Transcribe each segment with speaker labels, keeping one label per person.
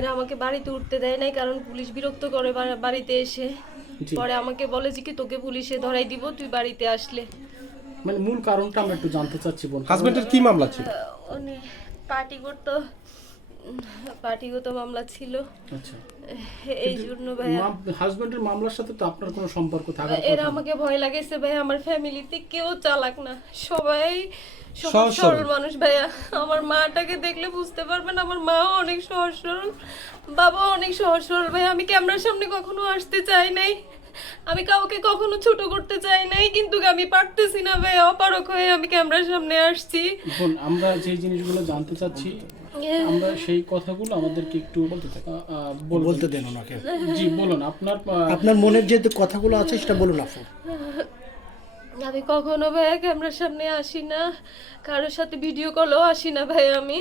Speaker 1: এরা আমাকে বাড়িতে উঠতে দেয় নাই কারণ পুলিশ বিরক্ত করে বাড়িতে এসে। পরে আমাকে বলে যে কি তোকে পুলিশে ধরাই দিব তুই বাড়িতে আসলে।
Speaker 2: মানে মূল কারণটা আমরা একটু জানতে চাচ্ছি বোন।
Speaker 3: হাজবেন্ডের কি মামলা ছিল?
Speaker 1: উনি পার্টিগত পার্টিগত মামলা ছিল।
Speaker 2: আচ্ছা।
Speaker 1: এই জন্য ভাইয়া
Speaker 2: হাজবেন্ডের মামলার সাথে তো আপনার কোনো সম্পর্ক থাকার
Speaker 1: এরা
Speaker 2: কথা। না।
Speaker 1: আমাকে ভয় লাগেছে ভাই আমার ফ্যামিলিতে কেউ চালাক না। সবাই সহজ সরল। মানুষ ভাইয়া। আমার মাটাকে দেখলে বুঝতে পারবেন আমার মাও অনেক সহজ সরল বাবাও অনেক সহজ সরল। ভাই আমি ক্যামেরার সামনে কখনো আসতে চাই নাই। আমি কাউকে কখনো ছোট করতে চাই নাই কিন্তু আমি পারতেছি না ভাই অপারক হয়ে আমি ক্যামেরার সামনে আসছি।
Speaker 2: বোন আমরা যে জিনিসগুলো জানতে চাচ্ছি আমরা সেই কথাগুলো আমাদেরকে একটু বলতে
Speaker 4: বলতে দেন। ওনাকে।
Speaker 2: জি বলুন আপনার
Speaker 4: আপনার মনের যে কথাগুলো আছে সেটা বলুন আপু।
Speaker 1: আমি কখনো ভাই ক্যামেরার সামনে আসি না কারোর সাথে ভিডিও কলও আসি না ভাই আমি।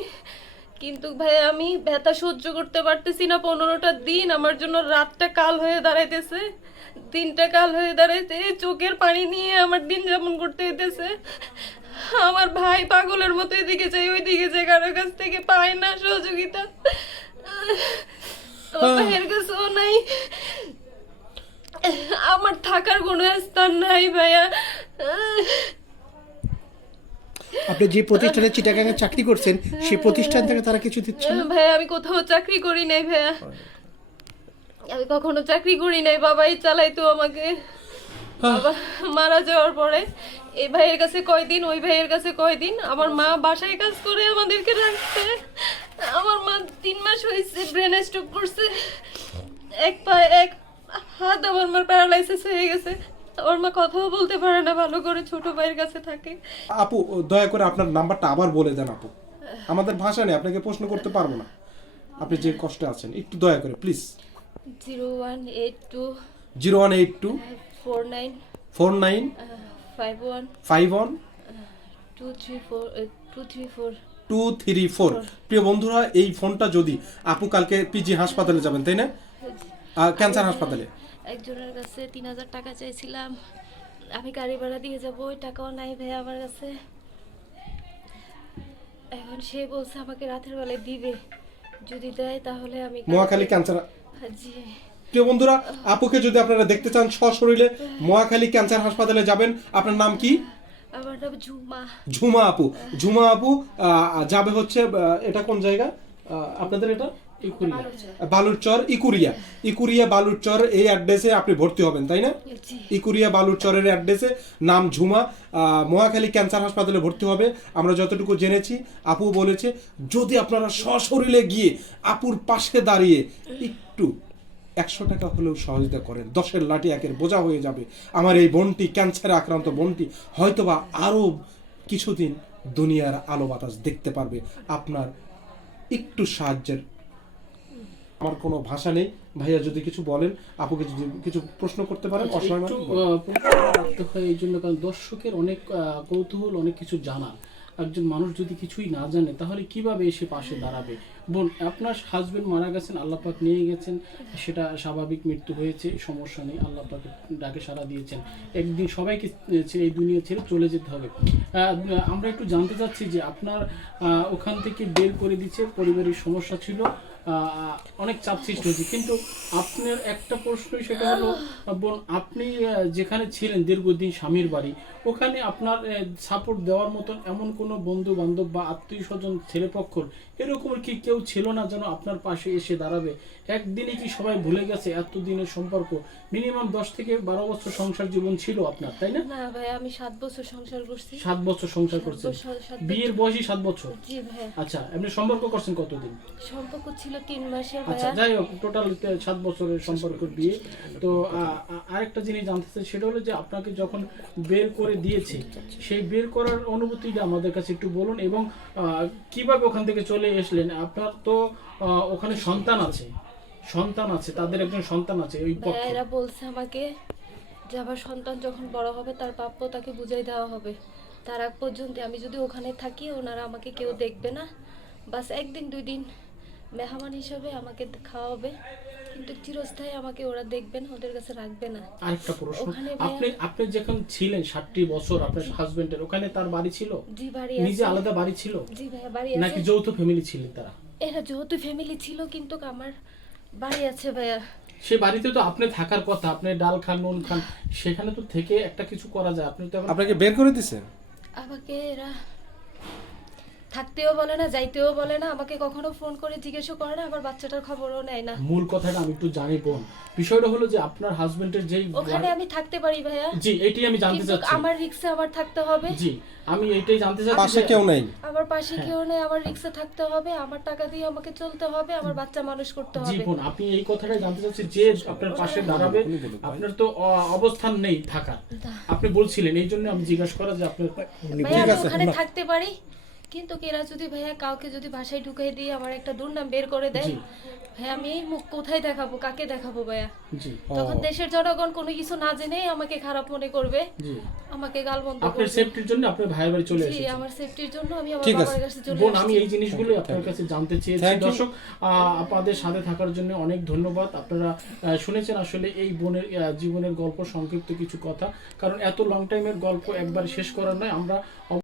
Speaker 1: কিন্তু ভাই আমি ব্যথা সহ্য করতে পারতেছি না। পনেরোটা দিন আমার জন্য রাতটা কাল হয়ে দাঁড়াইতেছে। দিনটা কাল হয়ে দাঁড়াইতে চোখের পানি নিয়ে আমার দিন যেমন করতে হইতেছে। আমার ভাই পাগলের মতো এদিকে যাই ওই দিকে যাই কারোর কাছ থেকে পায় না সহযোগিতা। ভাইয়ের কাছেও নাই। আমার থাকার কোনো স্থান নাই ভাইয়া।
Speaker 4: আপনি যে প্রতিষ্ঠানে চিটাগাঙে চাকরি করছেন সেই প্রতিষ্ঠান থেকে তারা কিছু দিচ্ছে না?
Speaker 1: ভাইয়া আমি কোথাও চাকরি করি নাই ভাইয়া। আমি কখনো চাকরি করি নাই বাবাই চালাইতো আমাকে। বাবা মারা যাওয়ার পরে এই ভাইয়ের কাছে কয়দিন ওই ভাইয়ের কাছে কয়দিন আমার মা বাসায় কাজ করে আমাদেরকে রাখছে। আমার মা তিন মাস হয়েছে ব্রেন স্ট্রোক করছে। এক পা এক হাত আমার মার প্যারালাইসিস হয়ে গেছে। আমার মা কথাও বলতে পারে না ভালো করে ছোট ভাইয়ের কাছে থাকে।
Speaker 3: আপু দয়া করে আপনার নাম্বারটা আবার বলে দেন আপু। আমাদের ভাষা নেই আপনাকে প্রশ্ন করতে পারব না। আপনি যে কষ্টে আছেন একটু দয়া করে please
Speaker 1: zero one eight two
Speaker 3: zero one eight two
Speaker 1: four nine
Speaker 3: four nine
Speaker 1: five one
Speaker 3: five one
Speaker 1: two three four two three four
Speaker 3: two three four প্রিয় বন্ধুরা এই ফোনটা যদি আপু কালকে পিজি হাসপাতালে যাবেন তাই না? ক্যান্সার হাসপাতালে?
Speaker 1: একজনের কাছে তিন হাজার টাকা চাইছিলাম। আমি গাড়ি ভাড়া দিয়ে যাব ওই টাকাও নাই ভাই আমার কাছে। এখন সে বলছে আমাকে রাতের বেলায় দিবে। যদি দেয় তাহলে আমি
Speaker 3: মহাখালী ক্যান্সার
Speaker 1: জি।
Speaker 3: প্রিয় বন্ধুরা আপুকে যদি আপনারা দেখতে চান সশরীরে মহাখালী ক্যান্সার হাসপাতালে যাবেন। আপনার নাম কি?
Speaker 1: আমার নাম ঝুমা।
Speaker 3: ঝুমা আপু। ঝুমা আপু যাবে হচ্ছে এটা কোন জায়গা? আপনাদের এটা। বালুরচর। ইকুরিয়া। ইকুরিয়া বালুরচর এই অ্যাড্রেসে আপনি ভর্তি হবেন তাই না? ইকুরিয়া বালুরচরের অ্যাড্রেসে নাম ঝুমা মহাখালী ক্যান্সার হাসপাতালে ভর্তি হবে। আমরা যতটুকু জেনেছি আপু বলেছে যদি আপনারা সশরীরে গিয়ে আপুর পাশে দাঁড়িয়ে একটু একশো টাকা হলেও সহযোগিতা করেন দশের লাঠি একের বোঝা হয়ে যাবে। আমার এই বোনটি ক্যান্সারে আক্রান্ত বোনটি হয়তোবা আরও কিছুদিন দুনিয়ার আলো বাতাস দেখতে পারবে। আপনার একটু সাহায্যের আমার কোনো ভাষা নেই। ভাইয়া যদি কিছু বলেন আপুকে যদি কিছু প্রশ্ন করতে পারেন
Speaker 2: পরিষ্কার রাখতে হয় এই জন্য কারণ দর্শকের অনেক কৌতূহল অনেক কিছু জানা একজন মানুষ যদি কিছুই না জানে তাহলে কীভাবে এসে পাশে দাঁড়াবে? বোন আপনার হাজবেন্ড মারা গেছেন আল্লাহ পাক নিয়ে গেছেন সেটা স্বাভাবিক মৃত্যু হয়েছে সমস্যা নেই আল্লাহ পাক ডাকে সাড়া দিয়েছেন। একদিন সবাইকে ছেড়ে এই দুনিয়া ছেড়ে চলে যেতে হবে। আহ, আমরা একটু জানতে চাচ্ছি যে আপনার আহ, ওখান থেকে বের করে দিচ্ছে পরিবারের সমস্যা ছিল। অনেক চাপ সৃষ্টি হয়েছে। কিন্তু আপনার একটা প্রশ্ন সেটা হলো বোন আপনি যেখানে ছিলেন দীর্ঘদিন স্বামীর বাড়ি ওখানে আপনার সাপোর্ট দেওয়ার মতন এমন কোনো বন্ধু বান্ধব বা আত্মীয় স্বজন ছেলেপক্ষর এরকম কি কেউ ছিল না যেন আপনার পাশে এসে দাঁড়াবে? একদিনে কি সবাই ভুলে গেছে এতদিনের সম্পর্ক? মিনিমাম দশ থেকে বারো বছর সংসার জীবন ছিল আপনার তাই না?
Speaker 1: না ভাই আমি সাত বছর সংসার করছি।
Speaker 2: সাত বছর সংসার করছেন।
Speaker 1: বছর।
Speaker 2: বিয়ের বয়সই সাত বছর?
Speaker 1: জি ভাই।
Speaker 2: আচ্ছা আপনি সম্পর্ক করছেন কতদিন?
Speaker 1: সম্পর্ক ছিল তিন মাসের
Speaker 2: আচ্ছা যাই হোক টোটাল সাত বছরের সম্পর্ক বিয়ে তো আরেকটা জিনিস জানতে চাই সেটা হলো যে আপনাকে যখন বের করে দিয়েছে সেই বের করার অনুভূতিটা আমাদের কাছে একটু বলুন এবং কীভাবে ওখান থেকে চলে এসলেন? আপনার তো ওখানে সন্তান আছে সন্তান আছে তাদের একজন সন্তান আছে ওই
Speaker 1: এরা বলছে আমাকে যে আমার সন্তান যখন বড় হবে তার প্রাপ্য তাকে বুঝাই দেওয়া হবে। তার আগ পর্যন্ত আমি যদি ওখানে থাকি ওনারা আমাকে কেউ দেখবে না। বাস একদিন দুই দিন মেহমান হিসাবে আমাকে খাওয়াবে কিন্তু চিরস্থায়ী আমাকে ওরা দেখবেন ওদের কাছে রাখবে না।
Speaker 2: আরেকটা প্রশ্ন
Speaker 1: ওখানে
Speaker 2: আপনি আপনি যখন ছিলেন ষাটটি বছর আপনার হাজবেন্ডের ওখানে তার বাড়ি ছিল?
Speaker 1: জি বাড়ি
Speaker 2: নিজে আলাদা বাড়ি ছিল?
Speaker 1: জি ভাইয়া বাড়ি আছে।
Speaker 2: নাকি যৌথ ফ্যামিলি ছিলেন তারা?
Speaker 1: এরা যৌথ ফ্যামিলি ছিল কিন্তু আমার বাড়ি আছে ভাইয়া।
Speaker 2: সে বাড়িতে তো আপনি থাকার কথা আপনি ডাল খান নুন খান সেখানে তো থেকে একটা কিছু করা যায়। আপনি তো
Speaker 3: আপনাকে বের করে দিছে?
Speaker 1: আমাকে এরা থাকতেও বলে না যাইতেও বলে না আমাকে কখনো ফোন করে জিজ্ঞেসও করে না আমার বাচ্চাটার খবরও নেয় না।
Speaker 2: মূল কথাটা আমি একটু জানি বোন। বিষয়টা হলো যে আপনার হাজবেন্ডের যেই
Speaker 1: ওখানে আমি থাকতে পারি ভাইয়া।
Speaker 2: জি এটাই আমি জানতে চাচ্ছি।
Speaker 1: আমার রিক্সে আমার থাকতে হবে।
Speaker 2: জি আমি এটাই জানতে চাচ্ছি
Speaker 3: পাশে কেউ নাই।
Speaker 1: আমার পাশে
Speaker 2: হ্যাঁ।
Speaker 1: কেউ নেই আমার রিক্সে থাকতে হবে আমার টাকা দিয়ে আমাকে চলতে হবে আমার বাচ্চা মানুষ করতে হবে।
Speaker 2: জি বোন আপনি এই কথাটাই জানতে চাচ্ছি যে আপনার পাশে দাঁড়াবে আপনার তো অবস্থান নেই থাকা আপনি বলছিলেন এই জন্য আমি জিজ্ঞাসা করা যে আপনার
Speaker 1: ভাইয়া আমি ওখানে থাকতে পারি? কিন্তু এরা যদি ভাইয়া কাউকে যদি বাসায় ঢুকাই দিয়ে আমার একটা দুর্নাম বের করে দেয়?
Speaker 2: জি।
Speaker 1: ভাইয়া আমি এই মুখ কোথায় দেখাবো? কাকে দেখাবো ভাইয়া? তখন দেশের জনগণ কোনো কিছু না জেনেই আমাকে খারাপ মনে করবে। আমাকে গালমন্দ
Speaker 2: আপনার
Speaker 1: করবে।
Speaker 2: সেফটির জন্য আপনার ভাইয়ের বাড়ি চলে
Speaker 1: জি
Speaker 2: এসেছেন
Speaker 1: আমার সেফটির জন্য আমি আমার বাবার কাছে চলে
Speaker 2: বোন আমি এই জিনিসগুলো আপনার কাছে জানতে চেয়েছি। দর্শক আপনাদের সাথে থাকার জন্য অনেক ধন্যবাদ। আপনারা শুনেছেন আসলে এই বোনের জীবনের গল্প সংক্ষিপ্ত কিছু কথা। কারণ এত লং টাইমের গল্প একবার শেষ করার নয়। আমরা